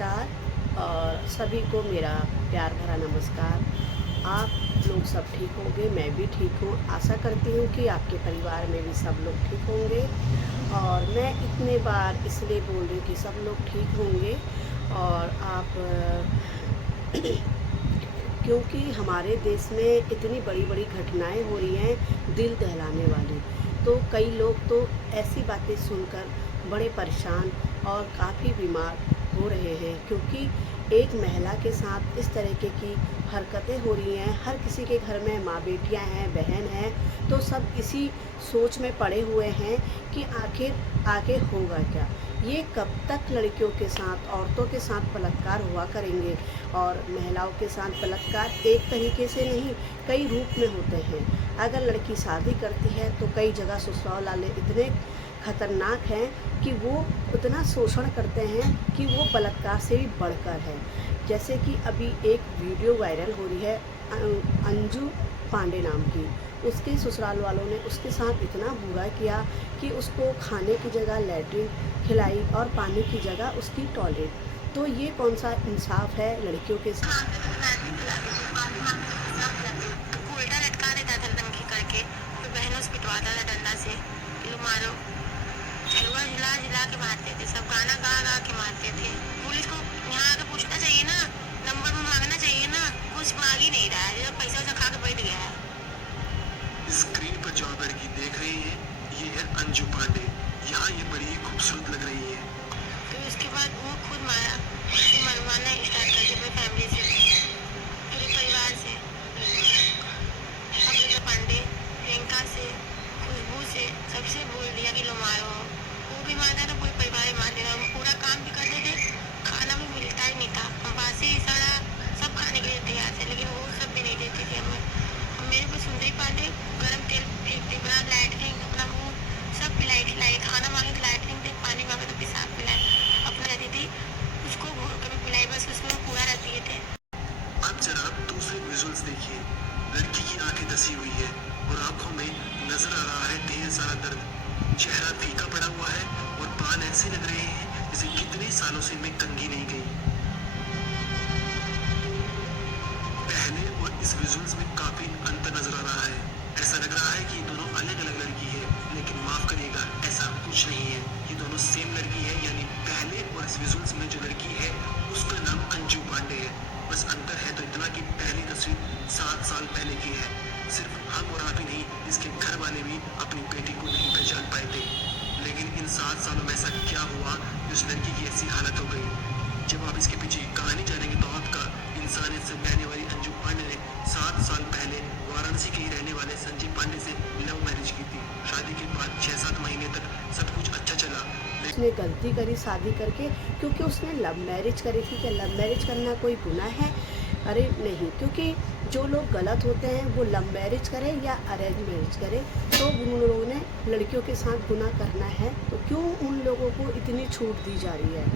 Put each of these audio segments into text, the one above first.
नमस्कार और सभी को मेरा प्यार भरा नमस्कार। आप लोग सब ठीक होंगे, मैं भी ठीक हूँ। आशा करती हूँ कि आपके परिवार में भी सब लोग ठीक होंगे। और मैं इतने बार इसलिए बोल रही हूँ कि सब लोग ठीक होंगे और आप क्योंकि हमारे देश में इतनी बड़ी बड़ी घटनाएं हो रही हैं दिल दहलाने वाली। तो कई लोग तो ऐसी बातें सुनकर बड़े परेशान और काफ़ी बीमार हो रहे हैं, क्योंकि एक महिला के साथ इस तरीके की हरकतें हो रही हैं। हर किसी के घर में माँ बेटियां हैं, बहन हैं, तो सब इसी सोच में पड़े हुए हैं कि आखिर आगे होगा क्या, ये कब तक लड़कियों के साथ, औरतों के साथ बलात्कार हुआ करेंगे। और महिलाओं के साथ बलात्कार एक तरीके से नहीं, कई रूप में होते हैं। अगर लड़की शादी करती है तो कई जगह ससुराल वाले इतने खतरनाक हैं कि वो उतना शोषण करते हैं कि वो बलात्कार से भी बढ़कर है। जैसे कि अभी एक वीडियो वायरल हो रही है अंजू पांडे नाम की। उसके ससुराल वालों ने उसके साथ इतना बुरा किया कि उसको खाने की जगह लैट्रिन खिलाई और पानी की जगह उसकी टॉयलेट। तो ये कौन सा इंसाफ है लड़कियों के साथ। उल्टा लटका देता था धमकी करके, फिर बहनों से पिटवाता था डंडा से, लो मारो। झलुआ झिला झिला के मारते थे, सब गाना गा गा के मारते थे। पुलिस को यहाँ आके पूछना चाहिए ना, नंबर में मांगना चाहिए ना, कुछ मांग ही नहीं रहा है, जब पैसा वैसा खा के बैठ गया है। स्क्रीन पर जो लड़की देख रही है ये है अंजू पांडे। यहाँ ये बड़ी खूबसूरत लग रही है। तो उसके बाद वो खुद मरवाना स्टार्ट कर दिया अपनी फैमिली से, पूरे परिवार से, अमृता पांडे, प्रियंका से, खुशबू से, सबसे बोल दिया कि लो मारो। वो भी मारता था, पूरे परिवार ही मार देता। हम पूरा काम भी करते थे, खाना भी मिलता ही नहीं था। हम बासी सारा सब खाने के लिए तैयार थे, लेकिन वो सब भी नहीं देती थी हमें। मेरे को सुंदरी पांडे गर्म तेल फेंकते, बना लैटरिन अपना मुँह सब पिलाई खिलाई, खाना मांगे तो लैटरिन दे, पानी मांगे तो पेशाब पिलाए। अपने रहती थी उसको घोर कर पिलाई, बस उसमें पूरा रहती थे। अब जरा दूसरे विजुअल्स देखिए। लड़की की आंखें धसी हुई है और आंखों में नजर आ रहा है ढेर सारा दर्द। चेहरा फीका पड़ा हुआ है और बाल ऐसे लग रहे हैं जैसे कितने सालों से मैं कंघी नहीं गई। पहले और इस विजुअल्स में काफी अंतर नजर आ रहा है। ऐसा लग रहा है कि ये दोनों अलग अलग लड़की है, लेकिन माफ करिएगा ऐसा कुछ नहीं है। ये दोनों सेम लड़की है, यानी पहले और इस विजुअल्स में जो लड़की है उसका नाम अंजू पांडे है। बस अंतर है तो इतना कि पहली तस्वीर 7 साल पहले की है। सिर्फ हम और आप ही नहीं, इसके घर वाले भी अपनी बेटी को नहीं पहचान पाए थे। लेकिन इन 7 सालों में ऐसा क्या हुआ कि उस लड़की की ऐसी हालत हो गई। जब आप इसके पीछे की कहानी जानेंगे तो आपका इंसानियत से रहने वाली अंजू पांडे ने 7 साल पहले वाराणसी के ही रहने वाले संजय पांडे से लव मैरिज की थी। शादी के बाद 6-7 महीने तक सब कुछ अच्छा चला। उसने गलती करी शादी करके, क्योंकि उसने लव मैरिज करी थी। क्या लव मैरिज करना कोई गुनाह है? अरे नहीं, क्योंकि जो लोग गलत होते हैं वो लव मैरिज करें या अरेंज मैरिज करें, तो उन लोगों ने लड़कियों के साथ गुनाह करना है तो क्यों उन लोगों को इतनी छूट दी जा रही है।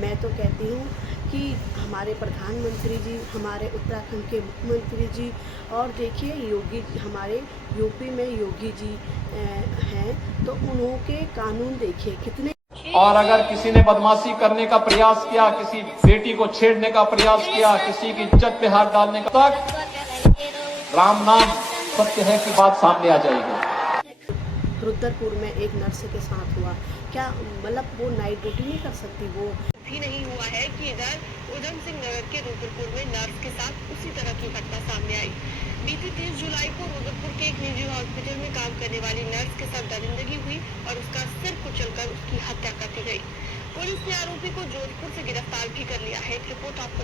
मैं तो कहती हूँ कि हमारे प्रधानमंत्री जी, हमारे उत्तराखंड के मुख्यमंत्री जी, और देखिए योगी, हमारे यूपी में योगी जी हैं, तो उनके कानून देखिए कितने। और अगर किसी ने बदमाशी करने का प्रयास किया, किसी बेटी को छेड़ने का प्रयास किया, किसी की इज्जत पे हाथ डालने का, तक राम नाम सत्य है की बात सामने आ जाएगी। रुद्रपुर में एक नर्स के साथ हुआ, क्या मतलब वो नाइट ड्यूटी नहीं कर सकती? वो भी नहीं हुआ है कि इधर उधम सिंह नगर के रुद्रपुर में नर्स के साथ उसी तरह की घटना सामने आई। बीती 30 जुलाई को रुद्रपुर के एक निजी हॉस्पिटल में काम करने वाली नर्स के साथ दरिंदगी हुई और उसका सिर कुचलकर उसकी हत्या कर दी गई। पुलिस ने आरोपी को जोधपुर से गिरफ्तार भी कर लिया है। एक रिपोर्ट आपको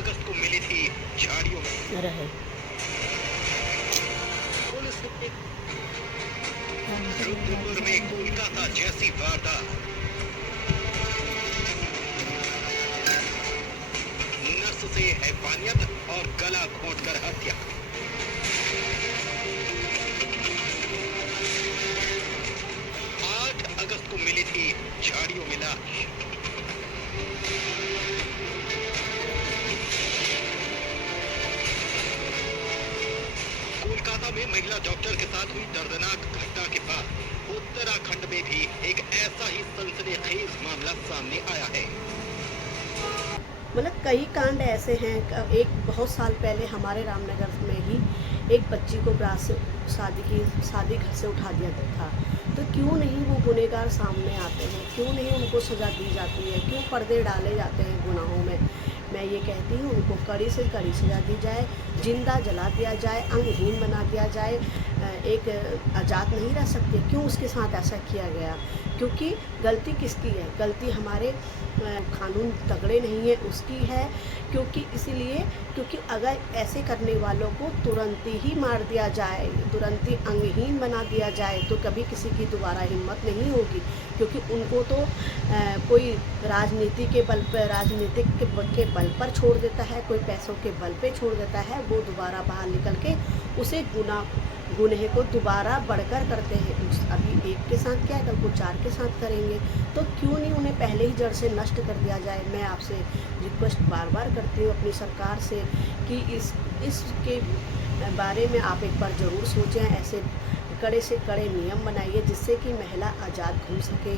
अगस्त को मिली थी झाड़ियों में रहे। रुद्रपुर में कोलकाता जैसी वारदात। नर्स से हैवानियत और गला घोंटकर हत्या। 8 अगस्त को मिली थी झाड़ियों में लाश। कोलकाता में महिला डॉक्टर के साथ हुई दर्दनाक घटना के बाद उत्तराखंड में भी एक ऐसा ही सनसनीखेज मामला सामने आया है। मतलब कई कांड ऐसे हैं। एक बहुत साल पहले हमारे रामनगर में ही एक बच्ची को बरात से शादी घर से उठा दिया था। तो क्यों नहीं वो गुनहगार सामने आते हैं, क्यों नहीं उनको सज़ा दी जाती है, क्यों पर्दे डाले जाते हैं गुनाहों में। मैं ये कहती हूँ उनको कड़ी से कड़ी सज़ा दी जाए, जिंदा जला दिया जाए, अंगहीन बना दिया जाए। एक आज़ाद नहीं रह सकती, क्यों उसके साथ ऐसा किया गया? क्योंकि गलती किसकी है? गलती हमारे कानून तगड़े नहीं है उसकी है। क्योंकि अगर ऐसे करने वालों को तुरंत ही मार दिया जाए, तुरंत ही अंगहीन बना दिया जाए, तो कभी किसी की दोबारा हिम्मत नहीं होगी। क्योंकि उनको तो कोई राजनीति के बल पर छोड़ देता है, कोई पैसों के बल पे छोड़ देता है। वो दोबारा बाहर निकल के उसे गुनहे को दोबारा बढ़कर करते हैं। अभी एक के साथ क्या है, कल को 4 के साथ करेंगे। तो क्यों नहीं उन्हें पहले ही जड़ से नष्ट कर दिया जाए? मैं आपसे रिक्वेस्ट बार बार करती हूँ अपनी सरकार से कि इसके बारे में आप एक बार ज़रूर सोचें। ऐसे कड़े से कड़े नियम बनाइए जिससे कि महिला आज़ाद घूम सके।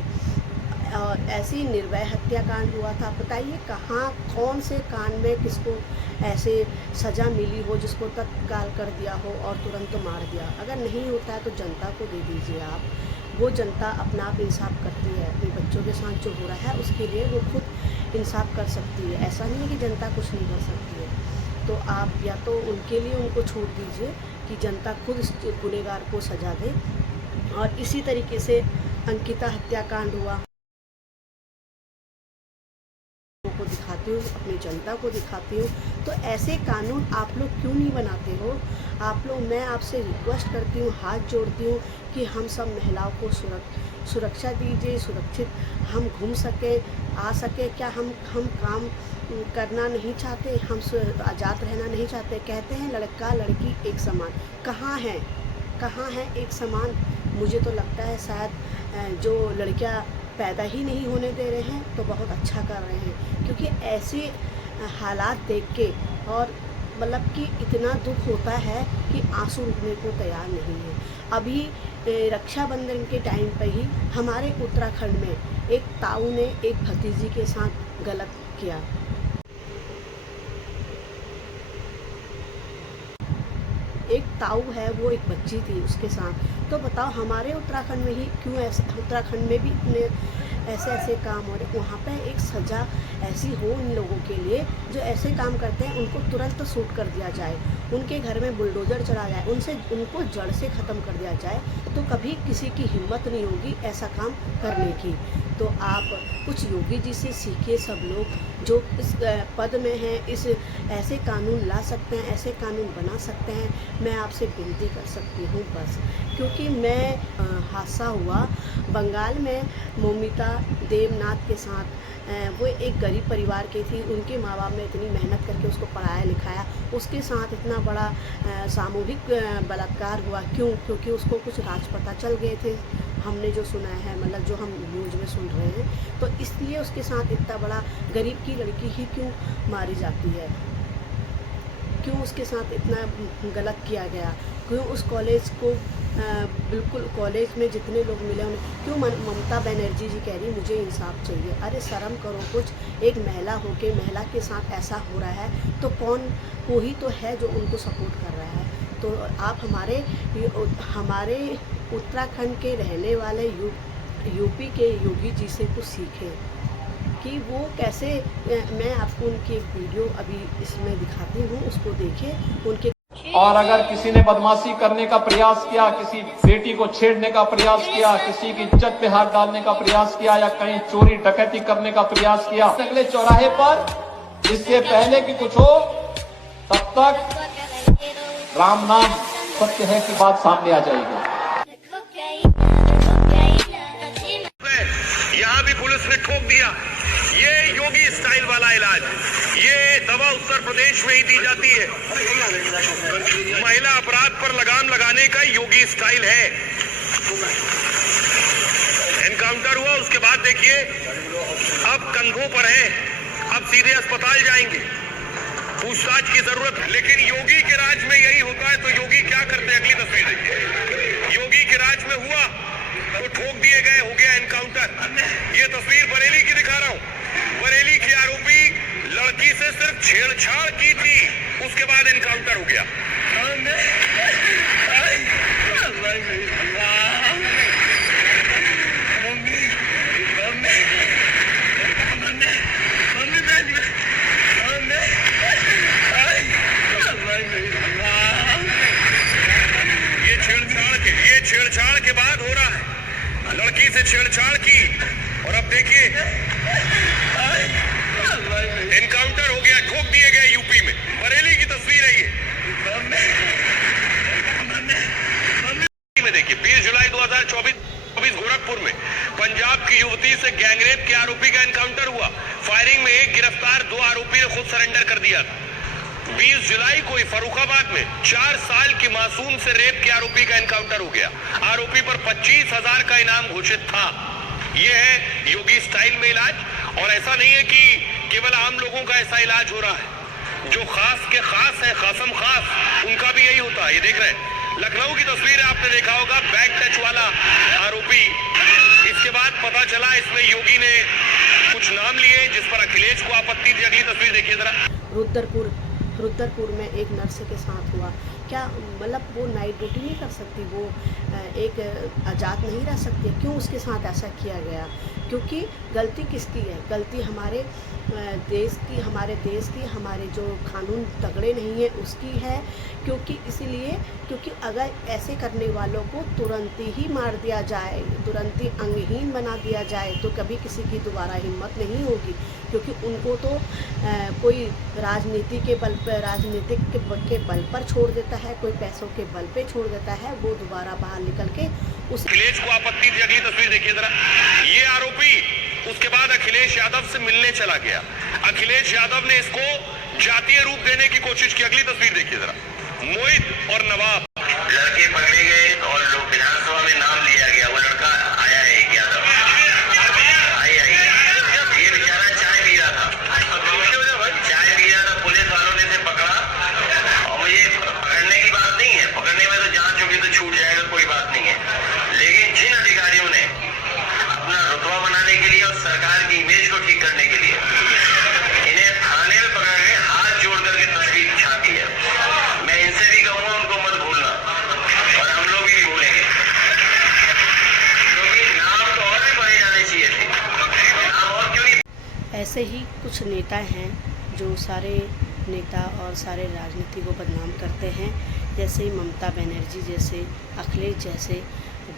और ऐसी निर्भया हत्याकांड हुआ था, बताइए कहाँ कौन से कांड में किसको ऐसे सज़ा मिली हो जिसको तत्काल कर दिया हो और तुरंत मार दिया? अगर नहीं होता है तो जनता को दे दीजिए आप। वो जनता अपना आप इंसाफ करती है, अपने बच्चों के साथ जो हो रहा है उसके लिए वो खुद इंसाफ कर सकती है। ऐसा नहीं है कि जनता कुछ नहीं कर सकती है। तो आप या तो उनके लिए उनको छोड़ दीजिए कि जनता खुद इस गुनहगार को सज़ा दे। और इसी तरीके से अंकिता हत्याकांड हुआ, को दिखाती हूँ, अपनी जनता को दिखाती हूँ। तो ऐसे कानून आप लोग क्यों नहीं बनाते हो? आप लोग, मैं आपसे रिक्वेस्ट करती हूँ, हाथ जोड़ती हूँ कि हम सब महिलाओं को सुरक्षा दीजिए, सुरक्षित हम घूम सकें, आ सके। क्या हम काम करना नहीं चाहते? हम आज़ाद रहना नहीं चाहते? कहते हैं लड़का लड़की एक समान, कहाँ है एक समान? मुझे तो लगता है शायद जो लड़कियां पैदा ही नहीं होने दे रहे हैं तो बहुत अच्छा कर रहे हैं। क्योंकि ऐसे हालात देख के और मतलब कि इतना दुख होता है कि आंसू रुकने को तैयार नहीं है। अभी रक्षाबंधन के टाइम पर ही हमारे उत्तराखंड में एक ताऊ ने एक भतीजी के साथ गलत किया। एक ताऊ है, वो एक बच्ची थी उसके साथ। तो बताओ हमारे उत्तराखंड में ही क्यों ऐसे, उत्तराखंड में भी इतने ऐसे काम हो रहे। वहाँ पे एक सज़ा ऐसी हो उन लोगों के लिए जो ऐसे काम करते हैं, उनको तुरंत शूट कर दिया जाए, उनके घर में बुलडोज़र चला जाए, उनको जड़ से ख़त्म कर दिया जाए। तो कभी किसी की हिम्मत नहीं होगी ऐसा काम करने की। तो आप कुछ योगी जी से सीखिए, सब लोग जो इस पद में हैं, इस ऐसे कानून ला सकते हैं, ऐसे कानून बना सकते हैं। मैं आपसे विनती कर सकती हूँ बस। क्योंकि हादसा हुआ बंगाल में मौमिता देवनाथ के साथ। वो एक गरीब परिवार की थी, उनके माँ बाप ने इतनी मेहनत करके उसको पढ़ाया लिखाया, उसके साथ इतना बड़ा सामूहिक बलात्कार हुआ। क्यों? क्योंकि उसको कुछ राज पता चल गए थे, हमने जो सुना है, मतलब जो हम न्यूज़ में सुन रहे हैं। तो इसलिए उसके साथ इतना बड़ा, गरीब की लड़की ही क्यों मारी जाती है? क्यों उसके साथ इतना गलत किया गया? क्यों उस कॉलेज को बिल्कुल कॉलेज में जितने लोग मिले उन्हें क्यों ममता बनर्जी जी कह रही मुझे इंसाफ चाहिए? अरे शर्म करो कुछ। एक महिला होके महिला के साथ ऐसा हो रहा है तो कोई तो है जो उनको सपोर्ट कर रहा है। तो आप हमारे उत्तराखंड के रहने वाले यूपी के योगी जी से कुछ सीखें कि वो कैसे। मैं आपको उनकी एक वीडियो अभी इसमें दिखाती हूँ, उसको देखें। उनके और अगर किसी ने बदमाशी करने का प्रयास किया, किसी बेटी को छेड़ने का प्रयास किया, किसी की इज्जत पे हाथ डालने का प्रयास किया या कहीं चोरी डकैती करने का प्रयास किया अगले चौराहे पर, इससे पहले कि कुछ हो तब तक राम नाम सत्य है की बात सामने आ जाएगी। यहाँ भी पुलिस ने ठोक दिया। ये योगी स्टाइल वाला इलाज, ये दवा उत्तर प्रदेश में ही दी जाती है। महिला अपराध पर लगाम लगाने का योगी स्टाइल है। एनकाउंटर हुआ, उसके बाद देखिए अब कंधों पर है, अब सीधे अस्पताल जाएंगे। पूछताछ की जरूरत है। लेकिन योगी के राज में यही होता है, तो योगी क्या करते हैं, अगली तस्वीर देखिए। योगी के राज में हुआ तो ठोक दिए गए, हो गया एनकाउंटर। ये तस्वीर बरेली की दिखा रहा हूँ। बरेली की आरोपी लड़की से सिर्फ छेड़छाड़ की थी, उसके बाद एनकाउंटर हो गया। ये छेड़छाड़ के बाद हो रहा है। लड़की से छेड़छाड़ की और अब देखिए एनकाउंटर हो गया, ठोक दिए गए यूपी में। बरेली की तस्वीर है ये। में देखिए 20 जुलाई 2024 गोरखपुर में पंजाब की युवती से गैंगरेप के आरोपी का एनकाउंटर हुआ। फायरिंग में एक गिरफ्तार, 2 आरोपी ने खुद सरेंडर कर दिया था। 20 जुलाई को ही फर्रुखाबाद में 4 साल की मासूम से रेप के आरोपी का एनकाउंटर हो गया। आरोपी पर 25,000 का इनाम घोषित था। यह है योगी स्टाइल में इलाज। और ऐसा नहीं है कि केवल आम लोगों का ऐसा इलाज हो रहा है, जो खास के खास है, खासम खास, उनका भी यही होता है। ये देख रहे हैं लखनऊ की तस्वीर है, आपने देखा होगा, बैग टच वाला आरोपी। इसके बाद पता चला इसमें योगी ने कुछ नाम लिए जिस पर अखिलेश को आपत्ति थी। अगली तस्वीर देखिए जरा। रुद्रपुर में एक नर्स के साथ हुआ। क्या मतलब वो नाइट ड्यूटी नहीं कर सकती, वो एक आज़ाद नहीं रह सकती? क्यों उसके साथ ऐसा किया गया? क्योंकि गलती किसकी है? गलती हमारे देश की, हमारे जो कानून तगड़े नहीं है उसकी है। क्योंकि अगर ऐसे करने वालों को तुरंत ही मार दिया जाए, तुरंत ही अंगहीन बना दिया जाए, तो कभी किसी की दोबारा हिम्मत नहीं होगी। क्योंकि उनको तो कोई राजनीति के बल पर छोड़ देता है, कोई पैसों के बल पे छोड़ देता है, वो दोबारा बाहर निकल के उस अखिलेश को आपत्ति थी। अगली तस्वीर देखिए जरा। ये आरोपी उसके बाद अखिलेश यादव से मिलने चला गया। अखिलेश यादव ने इसको जातीय रूप देने की कोशिश की। अगली तस्वीर देखिए जरा। मोहित और नवाब लड़के पकड़े गए और लोग विधानसभा में नाम लिया गया। वो लड़का आया है एक यादव, ये बेचारा चाय पी रहा था, पुलिस वालों ने इसे पकड़ा। और मुझे पकड़ने की बात नहीं है, पकड़ने में तो जांच होगी तो छूट जाएगा, कोई बात नहीं है। लेकिन जिन अधिकारियों ने अपना रुतबा बनाने के लिए और सरकार की इमेज को ठीक करने के लिए इन्हें थाने में पकड़ के हाथ जोड़ करके तस्वीर छापी है, मैं इनसे भी कहूँगा उनको मत भूलना, और हम लोग भी भूलेंगे। क्योंकि नाम तो और भी बढ़े जाने चाहिए थे, नाम और क्यों नहीं। ऐसे ही कुछ नेता हैं जो सारे नेता और सारे राजनीति को बदनाम करते हैं। जैसे ही ममता बनर्जी जैसे, अखिलेश जैसे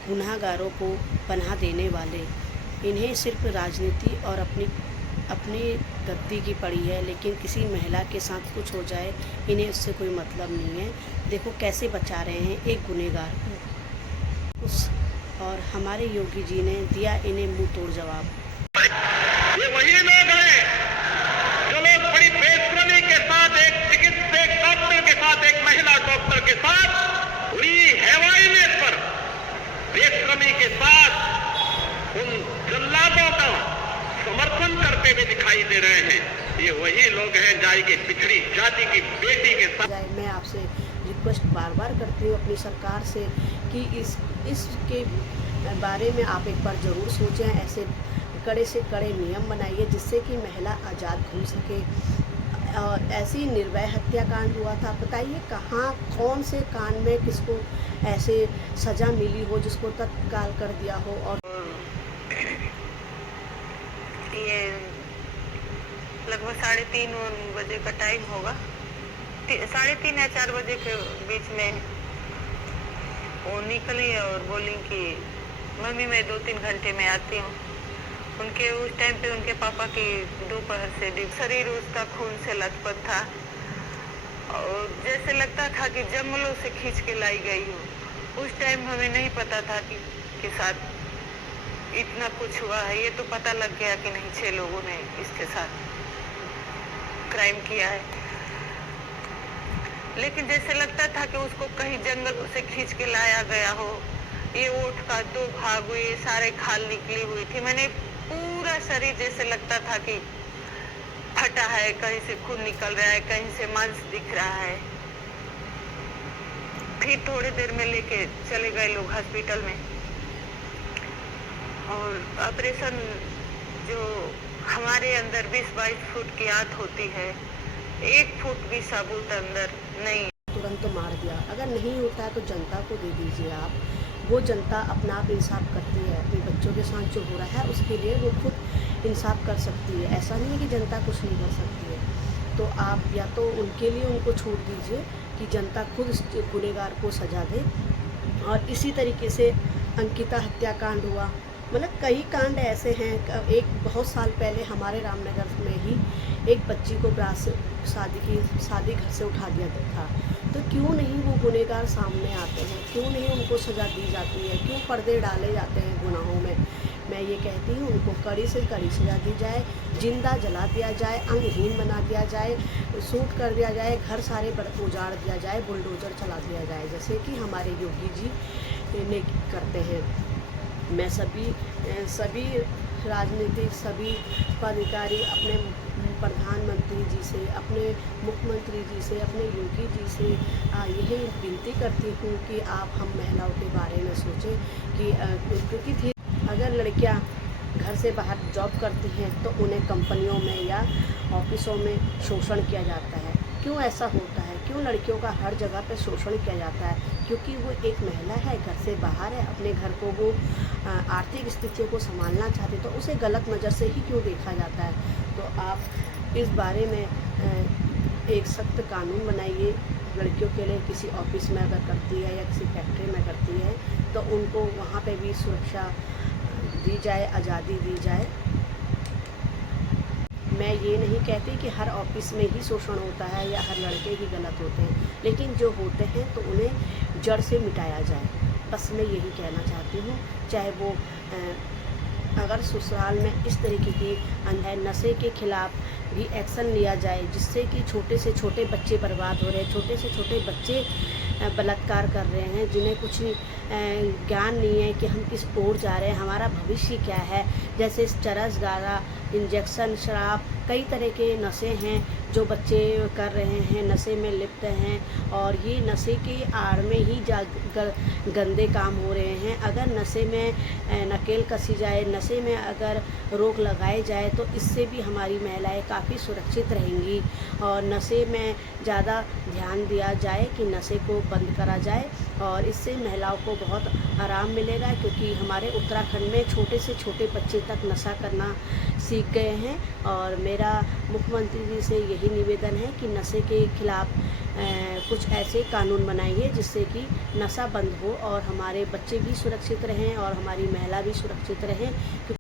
गुनाहगारों को पनाह देने वाले, इन्हें सिर्फ राजनीति और अपनी गद्दी की पड़ी है। लेकिन किसी महिला के साथ कुछ हो जाए, इन्हें उससे कोई मतलब नहीं है। देखो कैसे बचा रहे हैं एक गुनहगार को। और हमारे योगी जी ने दिया इन्हें मुंह तोड़ जवाब। ये वही लोग हैं जो लोग बड़ी बेशर्मी के साथ एक चिकित्सक डॉक्टर के साथ, एक महिला डॉक्टर के साथ हुई हैवानियत पर बेशर्मी के साथ उन जल्लादों का समर्थन करते हुए दिखाई दे रहे हैं। ये वही लोग हैं जाई की पिछड़ी जाति की बेटी के साथ। मैं आपसे रिक्वेस्ट बार बार करती हूँ अपनी सरकार से कि इसके बारे में आप एक बार ज़रूर सोचें। ऐसे कड़े से कड़े नियम बनाइए जिससे कि महिला आज़ाद घूम सके। और ऐसी निर्भय हत्याकांड हुआ था, बताइए कहाँ, कौन से कांड में किसको ऐसे सज़ा मिली हो जिसको तत्काल कर दिया हो। और ये लगभग 3:30 बजे का टाइम होगा, 3:30 या 4 बजे के बीच में वो निकली और बोली कि मम्मी मैं 2-3 घंटे में आती हूँ। उनके उस टाइम पे उनके पापा की दोपहर से शरीर उसका खून से लथपथ था और जैसे लगता था कि जंगलों से खींच के लाई गई हो। उस टाइम हमें नहीं पता था कि साथ इतना कुछ हुआ है। ये तो पता लग गया कि नहीं 6 लोगों ने इसके साथ क्राइम किया है, लेकिन जैसे लगता था कि उसको कहीं जंगल से खींच के लाया गया हो। ये ओठ का 2 भाग हुए, सारे खाल निकली हुई थी। मैंने पूरा शरीर जैसे लगता था कि फटा है, कहीं से खून निकल रहा है, कहीं से मांस दिख रहा है। फिर थोड़ी देर में लेके चले गए लोग हॉस्पिटल में, और ऑपरेशन जो हमारे अंदर 20-22 फुट की आंत होती है, 1 फुट भी साबुत अंदर नहीं। तुरंत मार दिया। अगर नहीं होता है तो जनता को दे दीजिए आप। वो जनता अपना आप इंसाफ करती है, अपने बच्चों के साथ जो हो रहा है उसके लिए वो खुद इंसाफ कर सकती है। ऐसा नहीं है कि जनता कुछ नहीं कर सकती है। तो आप या तो उनके लिए उनको छोड़ दीजिए कि जनता खुद इस गुनहगार को सजा दे। और इसी तरीके से अंकिता हत्याकांड हुआ, मतलब कई कांड ऐसे हैं। एक बहुत साल पहले हमारे रामनगर में ही एक बच्ची को शादी घर से उठा दिया था। तो क्यों नहीं वो गुनहगार सामने आते हैं, क्यों नहीं उनको सज़ा दी जाती है, क्यों पर्दे डाले जाते हैं गुनाहों में। मैं ये कहती हूँ उनको कड़ी से कड़ी सज़ा दी जाए, जिंदा जला दिया जाए, अंगहीन बना दिया जाए, शूट कर दिया जाए, घर सारे उजाड़ दिया जाए, बुलडोजर चला दिया जाए, जैसे कि हमारे योगी जी ने करते हैं। मैं सभी राजनीतिक सभी पदाधिकारी अपने प्रधानमंत्री जी से, अपने मुख्यमंत्री जी से, अपने योगी जी से यही विनती करती हूँ कि आप हम महिलाओं के बारे में सोचें कि क्योंकि अगर लड़कियाँ घर से बाहर जॉब करती हैं तो उन्हें कंपनियों में या ऑफिसों में शोषण किया जाता है। क्यों ऐसा होता है? क्यों लड़कियों का हर जगह पे शोषण किया जाता है? क्योंकि वो एक महिला है, घर से बाहर है, अपने घर को वो आर्थिक स्थितियों को संभालना चाहती, तो उसे गलत नज़र से ही क्यों देखा जाता है? तो आप इस बारे में एक सख्त कानून बनाइए। लड़कियों के लिए किसी ऑफिस में अगर करती है या किसी फैक्ट्री में करती है तो उनको वहाँ पे भी सुरक्षा दी जाए, आज़ादी दी जाए। मैं ये नहीं कहती कि हर ऑफिस में ही शोषण होता है या हर लड़के ही गलत होते हैं, लेकिन जो होते हैं तो उन्हें जड़ से मिटाया जाए। बस मैं यही कहना चाहती हूँ। चाहे वो अगर ससुराल में इस तरीके की नशे के खिलाफ भी एक्शन लिया जाए, जिससे कि छोटे से छोटे बच्चे बर्बाद हो रहे हैं, छोटे से छोटे बच्चे बलात्कार कर रहे हैं, जिन्हें कुछ ज्ञान नहीं है कि हम किस ओर जा रहे हैं, हमारा भविष्य क्या है। जैसे चरस, गारा, इंजेक्शन, शराब, कई तरह के नशे हैं जो बच्चे कर रहे हैं, नशे में लिप्त हैं, और ये नशे के आड़ में ही गंदे काम हो रहे हैं। अगर नशे में नकेल कसी जाए, नशे में अगर रोक लगाए जाए तो इससे भी हमारी महिलाएं काफ़ी सुरक्षित रहेंगी। और नशे में ज़्यादा ध्यान दिया जाए कि नशे को बंद करा जाए, और इससे महिलाओं को बहुत आराम मिलेगा। क्योंकि हमारे उत्तराखंड में छोटे से छोटे बच्चे तक नशा करना सीख गए हैं। और मेरा मुख्यमंत्री जी से यही निवेदन है कि नशे के खिलाफ कुछ ऐसे कानून बनाइए जिससे कि नशा बंद हो और हमारे बच्चे भी सुरक्षित रहें और हमारी महिला भी सुरक्षित रहें।